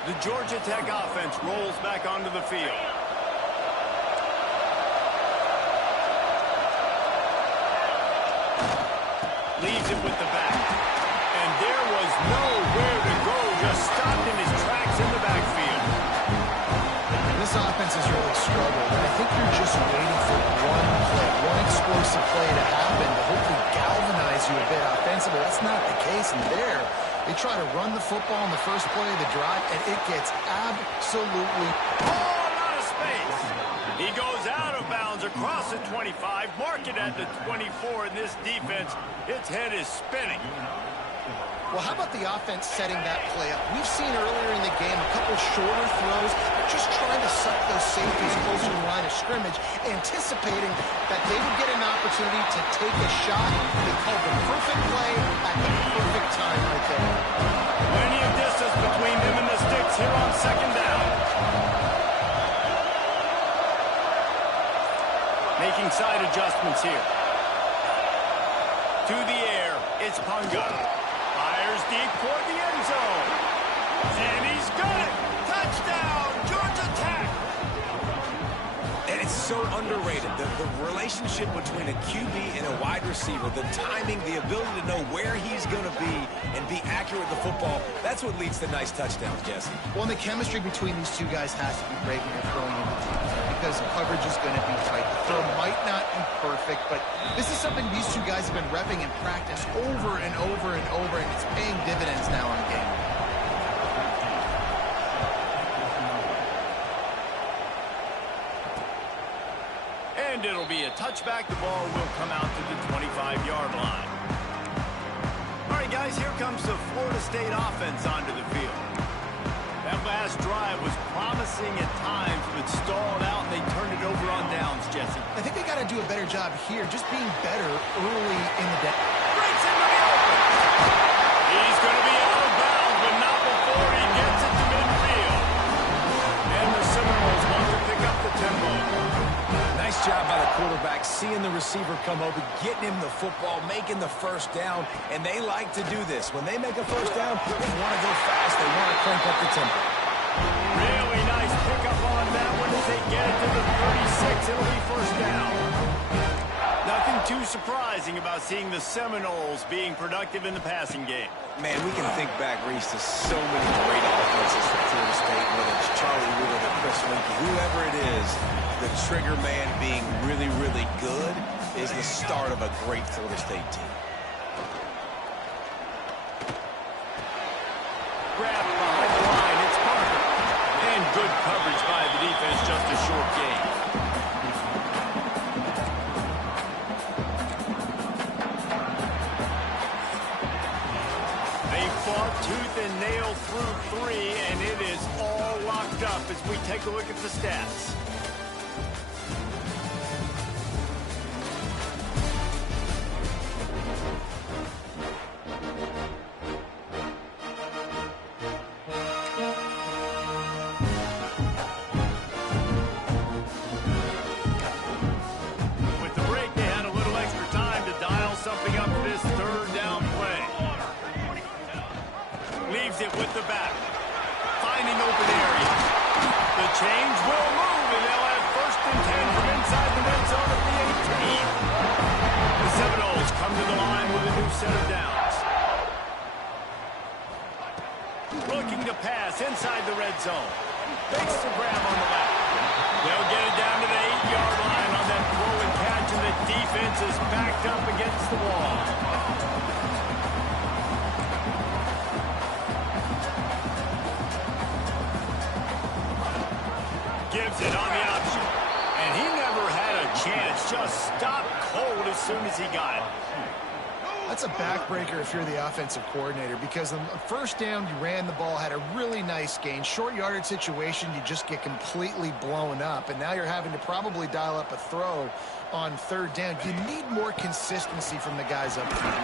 The Georgia Tech offense rolls back onto the field. Leaves it with the back. And there was nowhere to go, just stopped in his tracks in the backfield. This offense has really struggled, and I think you're just waiting for one play, one explosive play to happen to hopefully galvanize you a bit offensively. That's not the case, and there, they try to run the football in the first play of the drive, and it gets absolutely out of space. He goes out of bounds across the 25, mark it at the 24, and this defense, its head is spinning. Well, how about the offense setting that play up? We've seen earlier in the game a couple shorter throws, just trying to suck those safeties closer to the line of scrimmage, anticipating that they would get an opportunity to take a shot. They called the perfect play at the perfect time right there. Plenty of distance between them and the sticks here on second down. Making side adjustments here. To the air, it's Punga. Fires deep toward the end zone. And he's got it. Touchdown, Georgia Tech. And it's so underrated. The relationship between a QB and a wide receiver, the timing, the ability to know where he's going to be and be accurate with the football, that's what leads to nice touchdowns, Jesse. Well, and the chemistry between these two guys has to be great when you're throwing into teams because coverage is going to be tight. The throw might not be perfect, but this is something these two guys have been repping in practice over and over and over, and it's paying dividends now in the game. And it'll be a touchback. The ball will come out to the 25-yard line. All right, guys, here comes the Florida State offense onto the field. That last drive was promising at times, but stalled out, and they turned it over on downs, Jesse. I think they got to do a better job here, just being better early in the day. Breaks into the open. He's going to be out of bounds, but not before he gets it to midfield. And the Seminoles want to pick up the tempo. Nice job by the quarterback, seeing the receiver come open, getting him the football, making the first down, and they like to do this. When they make a first down, they want to go fast, they want to crank up the tempo. Really nice pickup on that one as they get it to the 36. It'll be first down. Nothing too surprising about seeing the Seminoles being productive in the passing game. Man, we can think back, Reese, to so many great offenses for Florida State, whether it's Charlie Woodard or Chris Winkie, whoever it is, the trigger man being really, really good is the start of a great Florida State team. Grab behind the line, it's Parker. And good coverage by the defense, just a short gain. They fought tooth and nail through 3, and it is all locked up as we take a look at the stats. with the back. Finding open areas. The change will move, and they'll have 1st and 10 from inside the red zone at the 18. The Seminoles come to the line with a new set of downs. Looking to pass inside the red zone. Makes the grab on the left. They'll get it down to the 8-yard line on that throw and catch, and the defense is backed up against the wall. Gives it on the option. And he never had a chance. Just stopped cold as soon as he got it. That's a backbreaker if you're the offensive coordinator, because on the 1st down, you ran the ball, had a really nice gain. Short yardage situation, you just get completely blown up, and now you're having to probably dial up a throw on 3rd down. You need more consistency from the guys up front.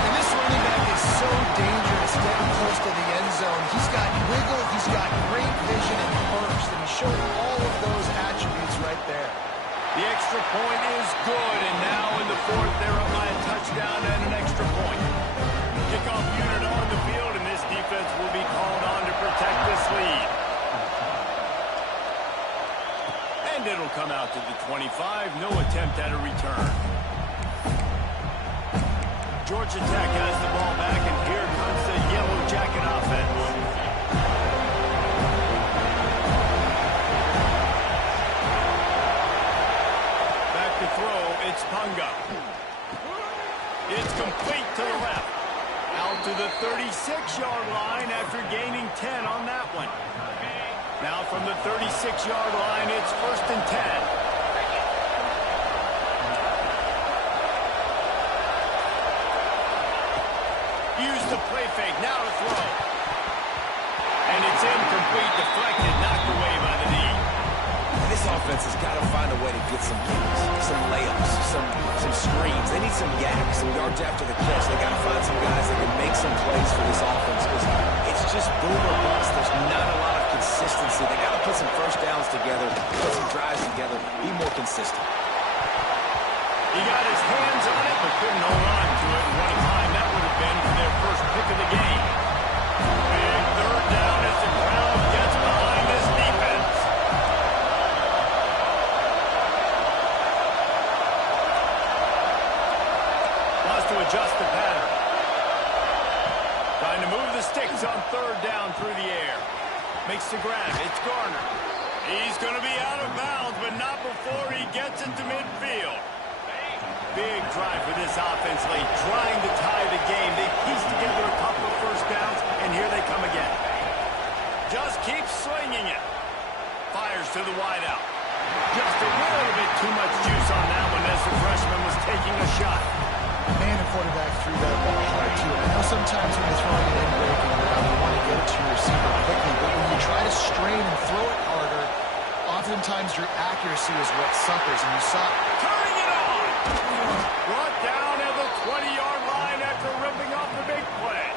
And this running back is so dangerous getting close to the end zone. He's got wiggle, he's got great vision and burst, and he's showing all of those attributes right there. The extra point is good, and now in the 4th, they're up by a touchdown and an extra point. Kickoff unit on the field, and this defense will be called on to protect this lead. And it'll come out to the 25. No attempt at a return. Georgia Tech has the ball back, and here comes the Yellow Jacket offense. Back to throw, it's Punga. It's complete to the left. Out to the 36-yard line after gaining 10 on that one. Now from the 36-yard line, it's 1st and 10. Use the play fake, now to throw. And it's incomplete, deflected, knocked away by the knee. This offense has got to find a way to get some gains, some layups, some screens. They need some yaks, some yards after the catch. They got to find some guys that can make some plays for this offense, because it's just boom or bust. There's not a lot of consistency. They got to put some 1st downs together, put some drives together, be more consistent. He got his hands on it, but couldn't hold on to it. What a time that would have been for their 1st pick of the game. Big 3rd down as the crowd gets behind this defense. Wants to adjust the pattern. Trying to move the sticks on 3rd down through the air. Makes the grab. It's Garner. He's going to be out of bounds, but not before he gets into midfield. Big drive for this offense late, trying to tie the game. They pieced together a couple of 1st downs, and here they come again. Just keeps slinging it. Fires to the wideout. Just a little bit too much juice on that one as the freshman was taking a shot. Man, the quarterback threw that ball hard, too. I know sometimes when you're throwing it in breaking around, you want to get it to your receiver quickly, but when you try to strain and throw it harder, oftentimes your accuracy is what suffers, and you saw turning it on. Brought down at the 20-yard line after ripping off the big play.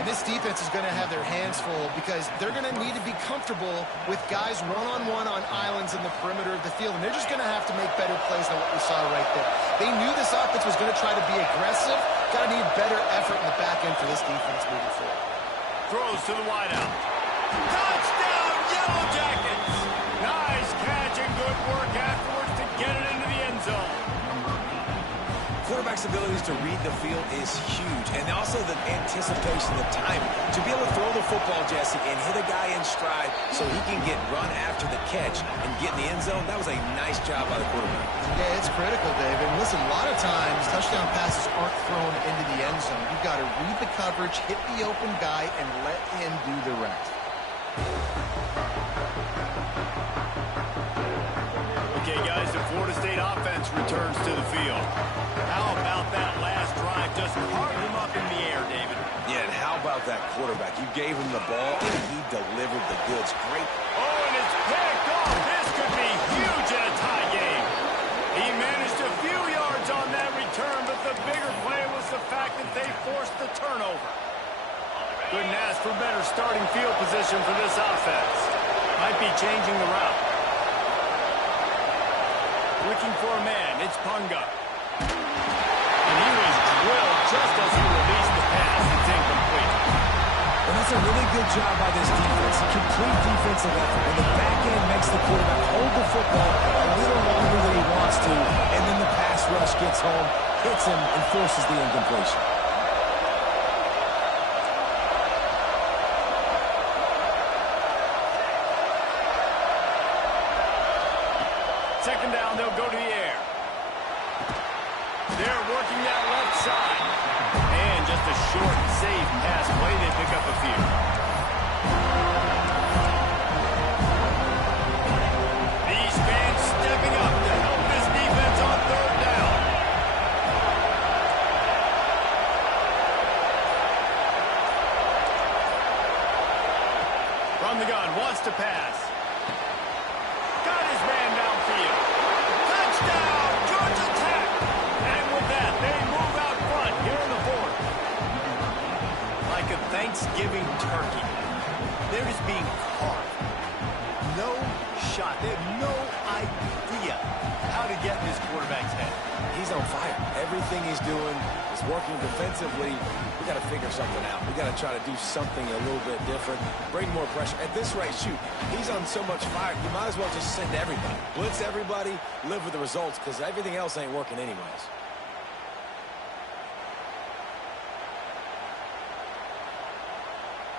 And this defense is going to have their hands full, because they're going to need to be comfortable with guys one-on-one on islands in the perimeter of the field, and they're just going to have to make better plays than what we saw right there. They knew this offense was going to try to be aggressive. Got to need better effort in the back end for this defense moving forward. Throws to the wideout. Touchdown, Yellow Jackets! Nice catch and good work afterwards to get it into the end zone. Quarterback's abilities to read the field is huge, and also the anticipation, the timing. To be able to throw the football, Jesse, and hit a guy in stride so he can get run after the catch and get in the end zone, that was a nice job by the quarterback. Yeah, it's critical, David. And listen, a lot of times touchdown passes aren't thrown into the end zone. You've got to read the coverage, hit the open guy, and let him do the rest. Okay, guys, the Florida State offense returns to the field. How about that last drive? Just carved him up in the air, David. Yeah, and how about that quarterback? You gave him the ball, and he delivered the goods. Great. Oh, and it's picked off. This could be huge in a tie game. He managed a few yards on that return, but the bigger play was the fact that they forced the turnover. Couldn't ask for better starting field position for this offense. Might be changing the route. looking for a man. It's Punga. And he was drilled just as he released the pass. It's incomplete. Well, that's a really good job by this defense. Complete defensive effort. And the back end makes the quarterback hold the football a little longer than he wants to. And then the pass rush gets home, hits him, and forces the incompletion. Second down, they'll go to the air. They're working that left side. And just a short, safe pass play. They pick up a few. These fans stepping up to help this defense on third down. From the gun, wants to pass. Got his man downfield. Touchdown, Georgia Tech. And with that, they move out front here in the fourth. Like a Thanksgiving turkey, they're just being carved. No shot. They have no idea how to get in this quarterback's head. He's on fire. Everything he's doing is working defensively. We got to figure something out. We got to try to do something a little bit different. Bring more pressure. At this rate, shoot, he's on so much fire, you might as well just send everybody. Blitz everybody, live with the results, because everything else ain't working anyways.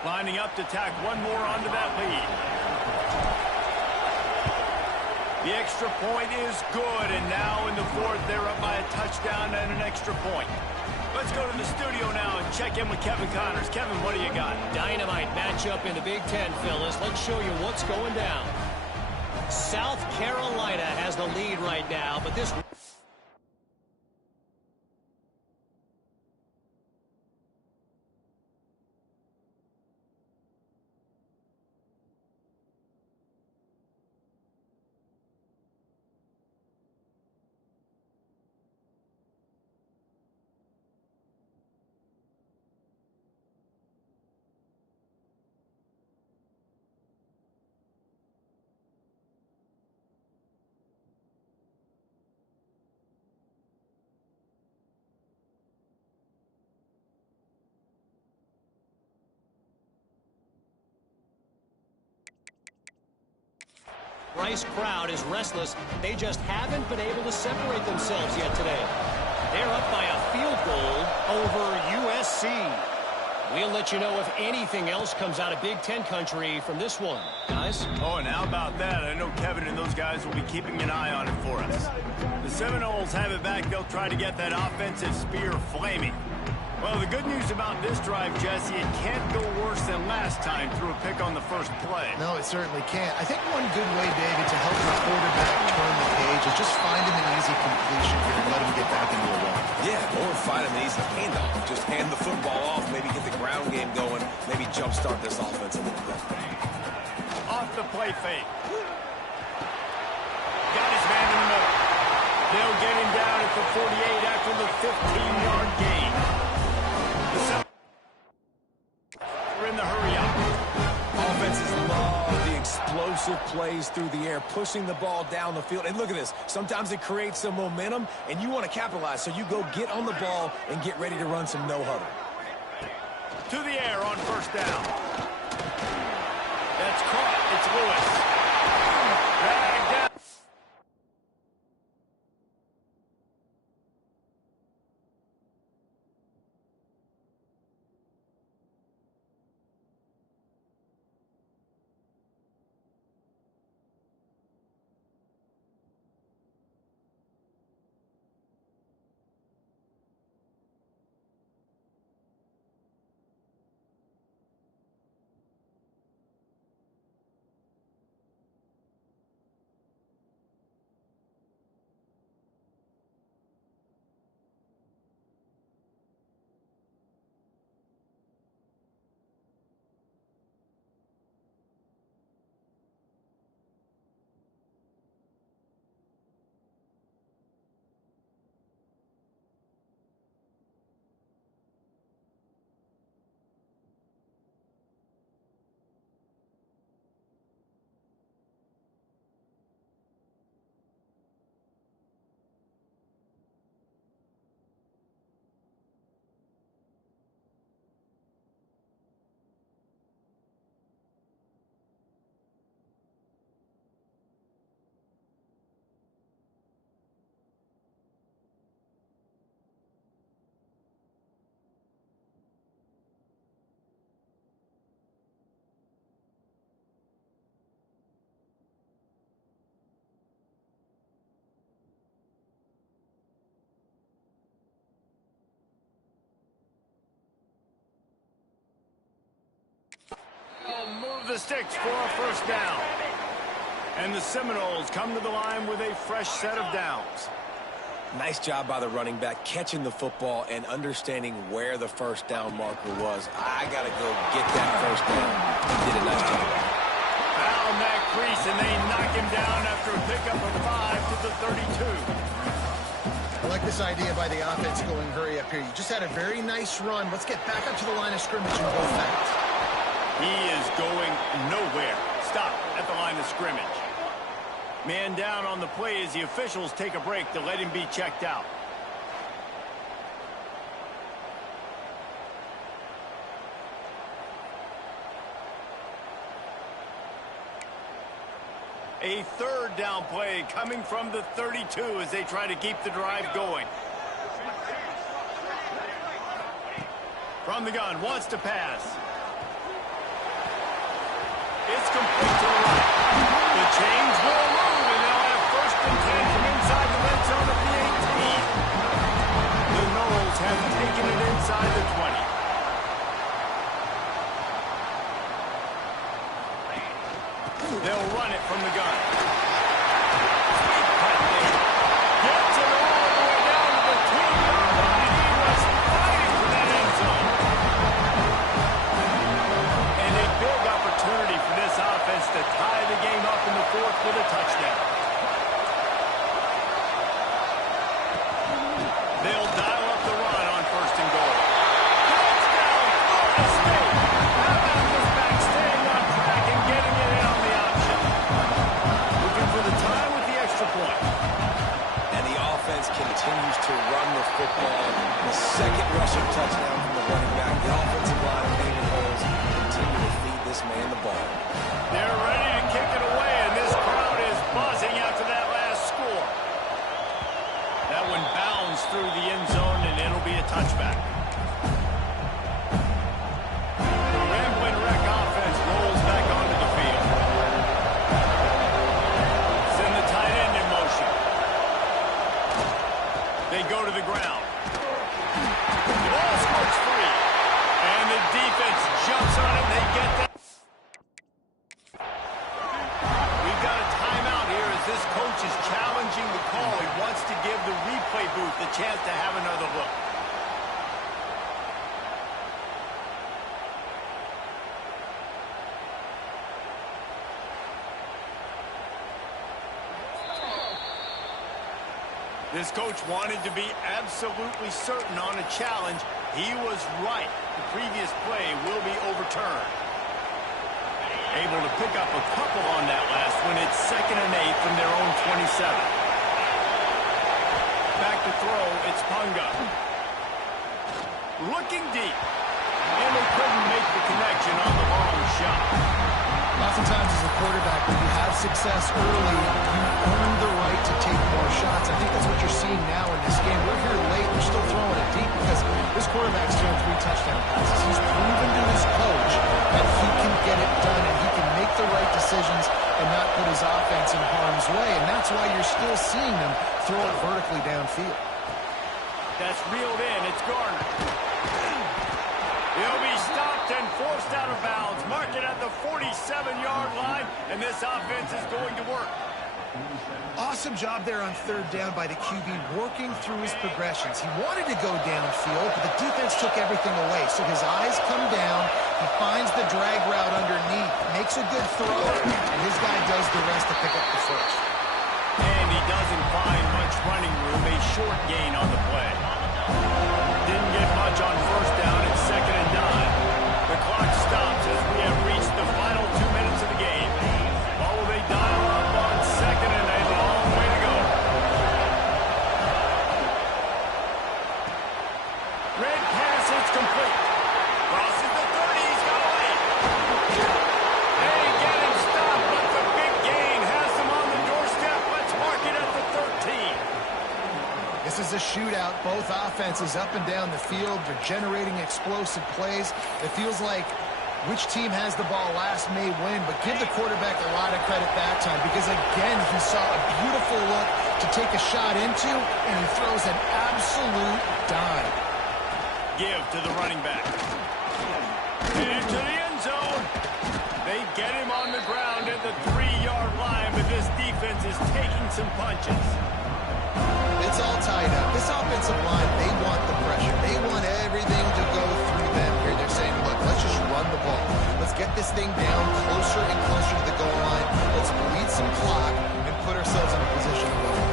Lining up to tack one more onto that lead. The extra point is good, and now in the fourth, they're up by a touchdown and an extra point. Let's go to the studio now and check in with Kevin Connors. Kevin, what do you got? Dynamite matchup in the Big Ten, Phyllis. Let's show you what's going down. South Carolina has the lead right now, but this... Rice crowd is restless. They just haven't been able to separate themselves yet today. They're up by a field goal over USC. We'll let you know if anything else comes out of Big Ten country from this one, guys. Oh, and how about that? I know Kevin and those guys will be keeping an eye on it for us. The Seminoles have it back. They'll try to get that offensive spear flaming. Well, the good news about this drive, Jesse, it can't go worse than last time through a pick on the first play. No, it certainly can't. I think one good way, David, to help the quarterback turn the page is just find him an easy completion here and let him get back into a run. Yeah, or find him an easy handoff. Just hand the football off, maybe get the ground game going, maybe jumpstart this offense a little bit. Off the play fake. Got his man in the middle. They'll get him down at the 48 after the 15-yard gain. We're in the hurry-up. Offenses love the explosive plays through the air, pushing the ball down the field. And look at this. Sometimes it creates some momentum, and you want to capitalize. So you go get on the ball and get ready to run some no-huddle. To the air on first down. That's caught. It's Lewis. Dragged down. sticks for a first down. And the Seminoles come to the line with a fresh set of downs. Nice job by the running back, catching the football and understanding where the first down marker was. I got to go get that first down. He did a nice job. Found that crease, and they knock him down after a pickup of 5 to the 32. I like this idea by the offense going hurry up here. You just had a very nice run. Let's get back up to the line of scrimmage and go fast. He is going nowhere. Stop at the line of scrimmage. Man down on the play as the officials take a break to let him be checked out. A third down play coming from the 32 as they try to keep the drive going. From the gun, wants to pass. It's complete to the right. The chains will move, and they'll have first and 10 from inside the red zone of the 18. The Noles have taken it inside the 20. They'll run it from the gun. Gets it all the way down to the 2-yard line. He was fighting for that end zone. And a big opportunity for this offense to tie the game up in the fourth with a touchdown. They'll dial up the run on first and goal. Touchdown, Florida State. How about this back staying on track and getting it in on the option? Looking for the time with the extra point. And the offense continues to run the football. The second rushing touchdown from the running back. The offensive line of David Holmes continue to feed this man the ball. They're ready to kick it away, and this crowd is buzzing after that last score. That one bounds through the end zone, and it'll be a touchback. The Ramblin' Wreck offense rolls back onto the field. Send the tight end in motion. They go to the ground. The ball squirts free, and the defense jumps on it. They get that. We've got a timeout here as this coach is challenging the call. He wants to give the replay booth the chance to have another look. This coach wanted to be absolutely certain on a challenge. He was right. The previous play will be overturned. Able to pick up a couple on that last one. It's 2nd and 8 from their own 27. Back to throw, it's Punga. Looking deep. And they couldn't make the connection on the long shot. Oftentimes as a quarterback, when you have success early, you earn the right to take more shots. I think that's what you're seeing now in this game. We're here late. We're still throwing it deep because this quarterback's thrown 3 touchdown passes. He's proven to his coach that he can get it done and he can make the right decisions and not put his offense in harm's way. And that's why you're still seeing them throw it vertically downfield. That's reeled in. It's Garner. He'll be stopped and forced out of bounds. Mark it at the 47-yard line, and this offense is going to work. Awesome job there on 3rd down by the QB, working through his progressions. He wanted to go downfield, but the defense took everything away. So his eyes come down, he finds the drag route underneath, makes a good throw, and his guy does the rest to pick up the first. And he doesn't find much running room, a short gain on the play. Didn't get much on first down. It's 2nd and 9. The clock stops as we have reached the final 2 minutes of the game. What will they dial up on 2nd and a long way to go? Red pass, it's complete. Crosses the 30, he's got a lead. They get him stopped, but the big gain has them on the doorstep. Let's mark it at the 13. This is a shootout. Both offenses up and down the field. They're generating explosive plays. It feels like which team has the ball last may win, but give the quarterback a lot of credit that time because, again, he saw a beautiful look to take a shot into, and he throws an absolute dime. Give to the running back. Into the end zone. They get him on the ground at the 3-yard line, but this defense is taking some punches. It's all tied up. This offensive line, they want the pressure. They want everything to go through them here. They're saying, look, let's just run the ball. Let's get this thing down closer and closer to the goal line. Let's bleed some clock and put ourselves in a position to win.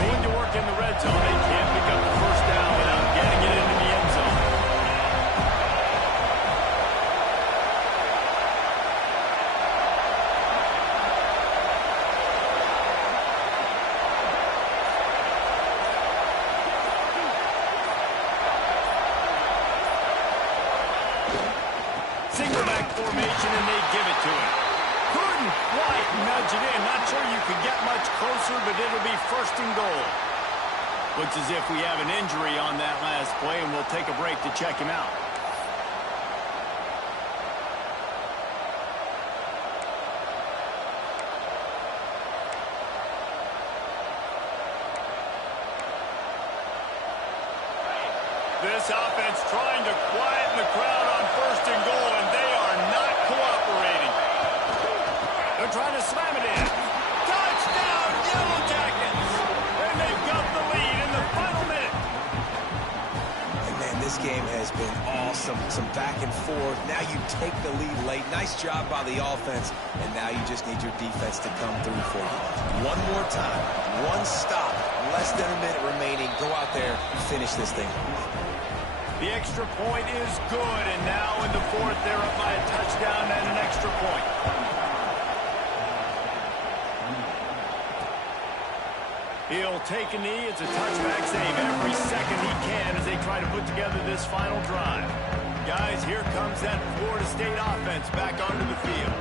Going to work in the red zone. They can't pick up the first down without getting it into the end zone. Single back formation, and they give it to him. Couldn't quite nudge it in. Not sure you could get much closer, but it'll be first and goal. Looks as if we have an injury on that last play, and we'll take a break to check him out. This offense trying to quieten the crowd on first and goal, and they are not cooperating. They're trying to slam it in. Touchdown, Yellow Jackets! And they've got the lead in the final minute. And man, this game has been awesome. Some back and forth. Now you take the lead late. Nice job by the offense. And now you just need your defense to come through for you. One more time. One stop. Less than a minute remaining. Go out there and finish this thing. The extra point is good, and now in the fourth, they're up by a touchdown and an extra point. He'll take a knee. It's a touchback save every second he can as they try to put together this final drive. Guys, here comes that Florida State offense back onto the field.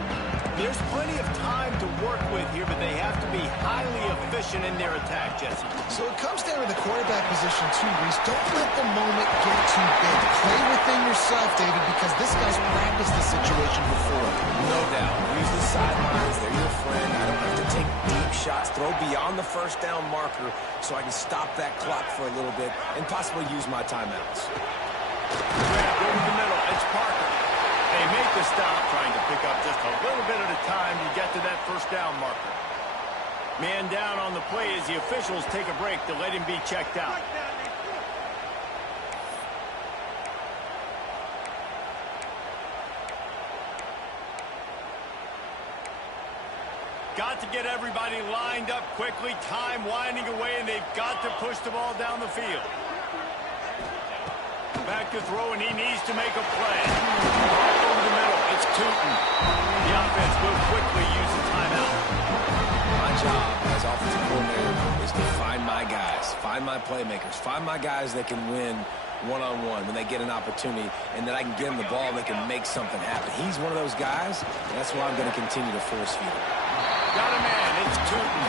There's plenty of time to work with here, but they have to be highly efficient in their attack, Jesse. So it comes down to the quarterback position too, Reese. Don't let the moment get too big. Play within yourself, David, because this guy's practiced this situation before. No doubt. Use the sidelines. They're your friend. I don't have to take deep shots. Throw beyond the first down marker so I can stop that clock for a little bit and possibly use my timeouts. Over the middle, it's Parker. They make the stop, trying to pick up just a little bit at a time to get to that first down marker. Man down on the play as the officials take a break to let him be checked out. Got to get everybody lined up quickly, time winding away, and they've got to push the ball down the field. Back to throw, and he needs to make a play. Right over the middle, it's Tootin. The offense will quickly use a timeout. My job as offensive coordinator is to find my guys, find my playmakers, find my guys that can win one-on-one when they get an opportunity, and that I can get them the ball and they can make something happen. He's one of those guys, and that's why I'm going to continue to force feed him. Got a man, it's Tootin.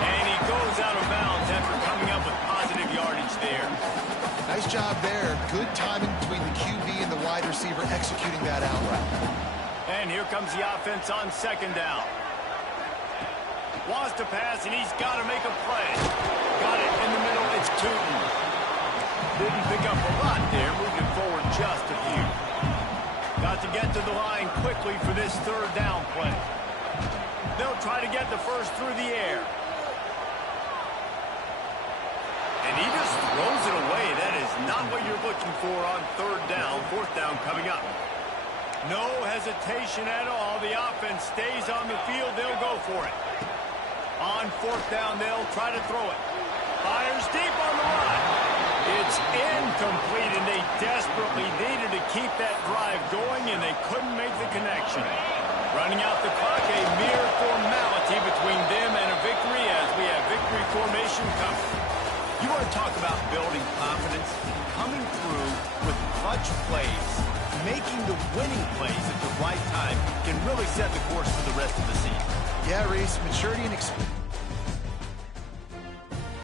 And he goes out of bounds after coming up with positive yardage there. Nice job there. Good timing between the QB and the wide receiver executing that out route. And here comes the offense on second down. Wants to pass, and he's got to make a play. Got it in the middle, it's Tootin. Didn't pick up a lot there, moving forward just a few. Got to get to the line quickly for this third down play. They'll try to get the first through the air. And he just throws it away. That is not what you're looking for on third down. Fourth down coming up. No hesitation at all. The offense stays on the field. They'll go for it. On fourth down, they'll try to throw it. Fires deep on the run. It's incomplete, and they desperately needed to keep that drive going, and they couldn't make the connection. Running out the clock, a mere formality between them and a victory as we have victory formation coming. You want to talk about building confidence? Coming through with clutch plays, making the winning plays at the right time can really set the course for the rest of the season. Yeah, Reese, maturity and experience.